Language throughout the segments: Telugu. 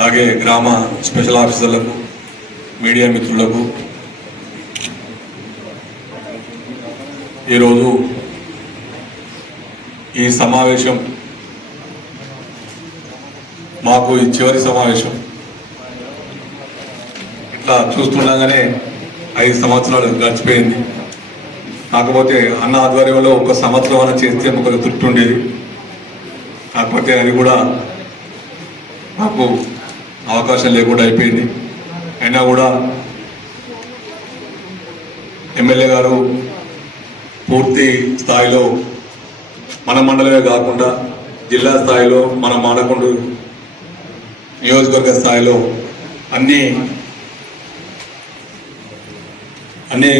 అలాగే గ్రామ స్పెషల్ ఆఫీసర్లకు మీడియా మిత్రులకు ఈరోజు ఈ సమావేశం మాకు ఈ చివరి సమావేశం. ఇట్లా చూస్తుండగానే ఐదు సంవత్సరాలు గడిచిపోయింది. కాకపోతే అన్న ఆధ్వర్యంలో ఒక సంవత్సరం అన్న చేస్తే ఒక తృప్తి ఉండేది. కాకపోతే అది కూడా మాకు అవకాశం లేకుండా అయిపోయింది. అయినా కూడా ఎమ్మెల్యే గారు పూర్తి స్థాయిలో మన మండలమే కాకుండా జిల్లా స్థాయిలో మన మానకొండ నియోజకవర్గ స్థాయిలో అన్ని అన్ని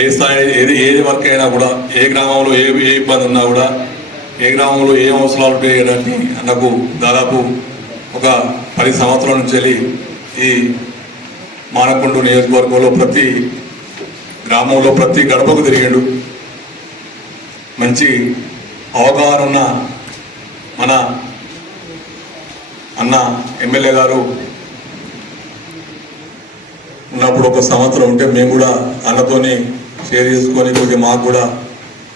ఏ స్థాయి ఏది ఏది వర్క్ అయినా కూడా ఏ గ్రామంలో ఏ ఏ ఇబ్బంది ఉన్నా కూడా ఏ గ్రామంలో ఏ అవసరాలు ఉంటాయి అన్నకు దాదాపు ఒక పది సంవత్సరాల నుంచి వెళ్ళి ఈ మానకొండ నియోజకవర్గంలో ప్రతి గ్రామంలో ప్రతి గడపకు తిరిగాడు. మంచి అవగాహన ఉన్న మన అన్న ఎమ్మెల్యే గారు ఉన్నప్పుడు ఒక సంవత్సరం ఉంటే మేము కూడా అన్నతోని షేర్ చేసుకొని కొద్దిగా మాకు కూడా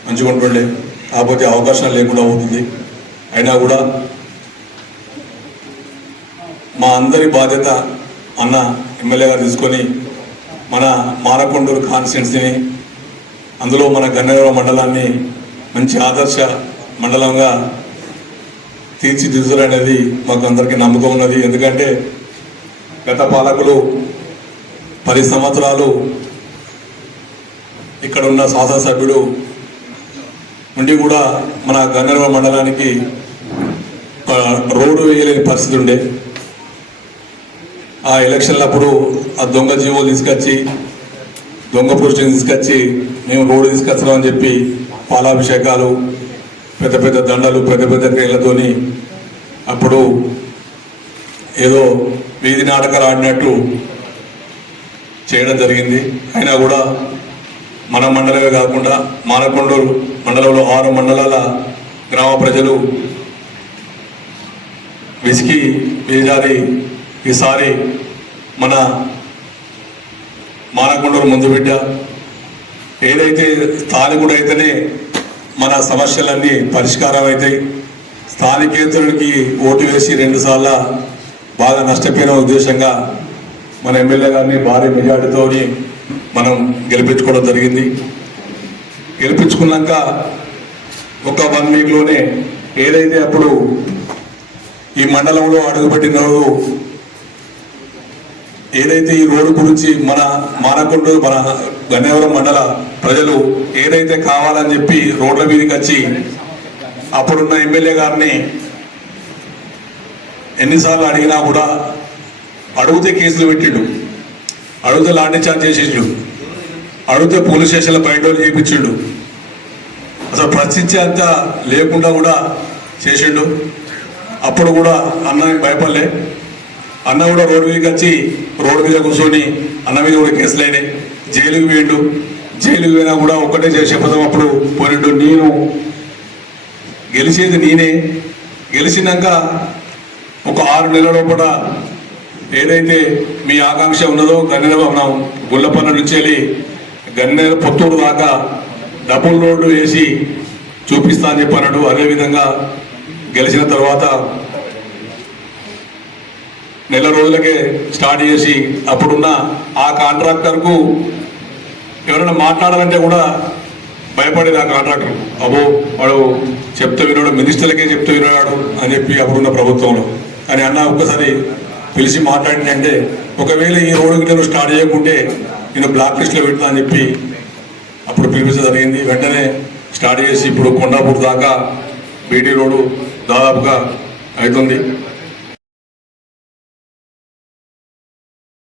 మంచిగా ఉంటుండే. కాకపోతే అవకాశం లేకుండా అవుతుంది అయినా కూడా మా అందరి బాధ్యత అన్న ఎమ్మెల్యే గారు తీసుకొని మన మారకొండూరు కాన్స్టిట్యున్సీని అందులో మన గన్నవరం మండలాన్ని మంచి ఆదర్శ మండలంగా తీర్చిదిద్దులనేది మాకు అందరికీ నమ్మకం ఉన్నది. ఎందుకంటే గత పాలకులు పది సంవత్సరాలు ఇక్కడ ఉన్న శాసనసభ్యుడు ఉండి కూడా మన గన్నవరం మండలానికి రోడ్డు వేయలేని పరిస్థితి ఉండే. ఆ ఎలక్షన్లప్పుడు ఆ దొంగ జీవోలు తీసుకొచ్చి దొంగ పురుషుని తీసుకొచ్చి మేము రోడ్డు తీసుకొస్తున్నామని చెప్పి పాలాభిషేకాలు పెద్ద పెద్ద దండలు పెద్ద పెద్ద క్రియలతోని అప్పుడు ఏదో వీధి నాటకాలు ఆడినట్టు చేయడం జరిగింది. అయినా కూడా మన మండలమే కాకుండా మానకొండూరు మండలంలో ఆరు మండలాల గ్రామ ప్రజలు విసికి వేజారి ఈసారి మన మానకొండూరు ముందు బిడ్డ ఏదైతే స్థానికుడు అయితేనే మన సమస్యలన్నీ పరిష్కారం అవుతాయి స్థానికేతరుడికి ఓటు వేసి రెండుసార్లు బాగా నష్టపోయిన ఉద్దేశంగా మన ఎమ్మెల్యే గారిని భారీ మెజార్టీతో మనం గెలిపించుకోవడం జరిగింది. గెలిపించుకున్నాక ఒక వన్ వీక్లోనే ఏదైతే అప్పుడు ఈ మండలంలో అడుగుపెట్టిన ఏదైతే ఈ రోడ్డు గురించి మన మానకొండ మన గన్నేవరం మండల ప్రజలు ఏదైతే కావాలని చెప్పి రోడ్ల మీదకి వచ్చి అప్పుడున్న ఎమ్మెల్యే గారిని ఎన్నిసార్లు అడిగినా కూడా అడిగితే కేసులు పెట్టిండు. అడిగితే లాఠీ చార్జ్ చేసిండు. అడిగితే పోలీస్ స్టేషన్లో బయట చేయించిండు అసలు ప్రశ్నించే అంత లేకుండా కూడా చేసిండు. అప్పుడు కూడా అన్న భయపడలే. అన్న కూడా రోడ్డు మీదకి వచ్చి రోడ్డు మీద కూర్చొని అన్న మీద కూడా కేసులు అయినాయి. జైలుకి పోయిండు. జైలుకి పోయినా కూడా ఒక్కటే చేసి పదం అప్పుడు పోయిండు నేను గెలిచేది నేనే. గెలిచినాక ఒక ఆరు నెలల లోపల ఏదైతే మీ ఆకాంక్ష ఉన్నదో గన్నెల మనం గుళ్ళపన్న నుంచి వెళ్ళి గన్నెల పొత్తూరు దాకా డబుల్ రోడ్డు వేసి చూపిస్తా అని చెప్పన్నాడు అదేవిధంగా గెలిచిన తర్వాత నెల రోజులకే స్టార్ట్ చేసి అప్పుడున్న ఆ కాంట్రాక్టర్కు ఎవరైనా మాట్లాడాలంటే కూడా భయపడేది ఆ కాంట్రాక్టర్. అబ్బో వాడు చెప్తూ విన్నాడు మినిస్టర్లకే చెప్తూ విన్నాడు అని చెప్పి అప్పుడున్న ప్రభుత్వంలో. అని అన్న ఒక్కసారి పిలిచి మాట్లాడిందంటే ఒకవేళ ఈ రోడ్డు నేను స్టార్ట్ చేయకుంటే నేను బ్లాక్ లిస్ట్లో పెడతా అని చెప్పి అప్పుడు పిలిపించడం జరిగింది. వెంటనే స్టార్ట్ చేసి ఇప్పుడు కొండాపూర్ దాకా బీటీ రోడ్డు దాదాపుగా అవుతుంది